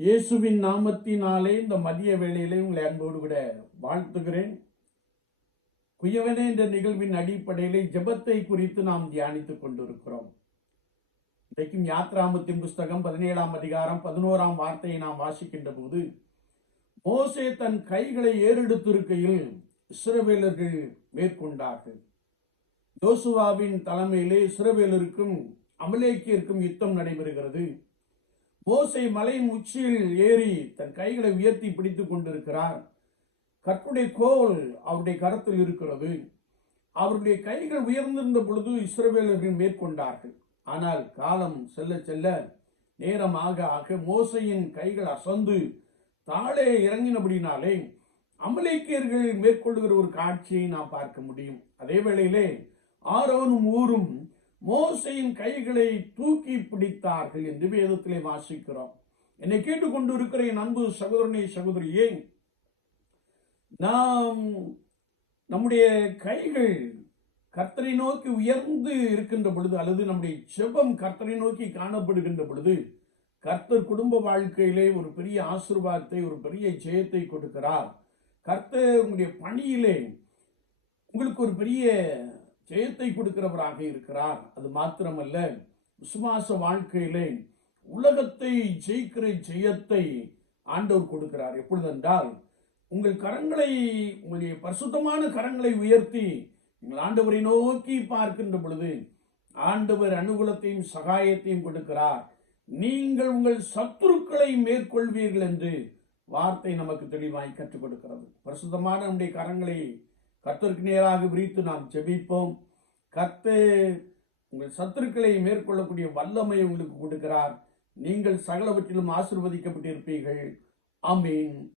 இயேசுவின் நாமத்தினாலே இந்த மதிய வேளையிலே உங்களை அன்போடு கூட வாழ்த்துகிறேன். குயவனே என்ற நிகழ்வின் அடிப்படையிலே ஜெபத்தை குறித்து நாம் தியானித்துக் கொண்டிருக்கிறோம். இன்றைக்கும் யாத்ராமத்தின் புஸ்தகம் பதினேழாம் அதிகாரம் பதினோராம் வார்த்தையை நாம் வாசிக்கின்ற போது மோசே தன் கைகளை ஏறெடுத்திருக்கையில் இஸ்ரவேலர்கள் மேற்கொண்டார்கள். யோசுவாவின் தலைமையிலே இஸ்ரவேலருக்கும் அமலேக்கியருக்கும் யுத்தம் நடைபெறுகிறது. மோசை மலையின் உச்சியில் ஏறி தன் கைகளை உயர்த்தி பிடித்து கொண்டிருக்கிறார். கற்புடைய கோல் அவருடைய கரத்தில் இருக்கிறது. அவருடைய கைகள் உயர்ந்திருந்த பொழுது இஸ்ரவேலர்கள் மேற்கொண்டார்கள். ஆனால் காலம் செல்ல செல்ல நேரம் ஆக ஆக மோசையின் கைகள் அசந்து தாளே இறங்கினபடினாலே அமலேக்கியர்கள் மேற்கொள்ளுகிற ஒரு காட்சியை நாம் பார்க்க முடியும். அதே வேளையிலே ஆரோனும் ஊரும் மோசையின் கைகளை தூக்கி பிடித்தார்கள் என்று வேதத்திலே வாசிக்கிறோம். என்னை கேட்டுக்கொண்டு இருக்கிற என் அன்பு சகோதரனை சகோதரியே நாம் நம்முடைய கைகள் கர்த்தரை நோக்கி உயர்ந்து இருக்கின்ற பொழுது அல்லது நம்முடைய செபம் கர்த்தரை நோக்கி காணப்படுகின்ற பொழுது கர்த்தர் குடும்ப வாழ்க்கையிலே ஒரு பெரிய ஆசீர்வாதத்தை ஒரு பெரிய ஜெயத்தை கொடுக்கிறார். கர்த்தர் உங்களுடைய பணியிலே உங்களுக்கு ஒரு பெரிய ஜெயத்தை கொடுக்கிறவராக இருக்கிறார். அது மாத்திரமல்ல விசுவாச வாழ்க்கையிலே உலகத்தை ஜெயிக்கிற ஜெயத்தை ஆண்டவர் கொடுக்கிறார். எப்பொழுதென்றால் உங்கள் கரங்களை உங்களுடைய பரிசுத்தமான கரங்களை உயர்த்தி நீங்கள் ஆண்டவரை நோக்கி பார்க்கின்ற பொழுது ஆண்டவர் அனுகூலத்தையும் சகாயத்தையும் கொடுக்கிறார். நீங்கள் உங்கள் சத்துருக்களை மேற்கொள்வீர்கள் என்று வார்த்தை நமக்கு தெளிவாய் கற்றுக் கொடுக்கிறது. பரிசுத்தமான நம்முடைய கரங்களை கர்த்தருக்கு நேராக விரித்து நாம் ஜெபிப்போம். கத்து உங்கள் சத்துருக்களை மேற்கொள்ளக்கூடிய வல்லமை உங்களுக்கு கொடுக்கிறார். நீங்கள் சகலவற்றிலும் ஆசிர்வதிக்கப்பட்டிருப்பீர்கள். ஆமீன்.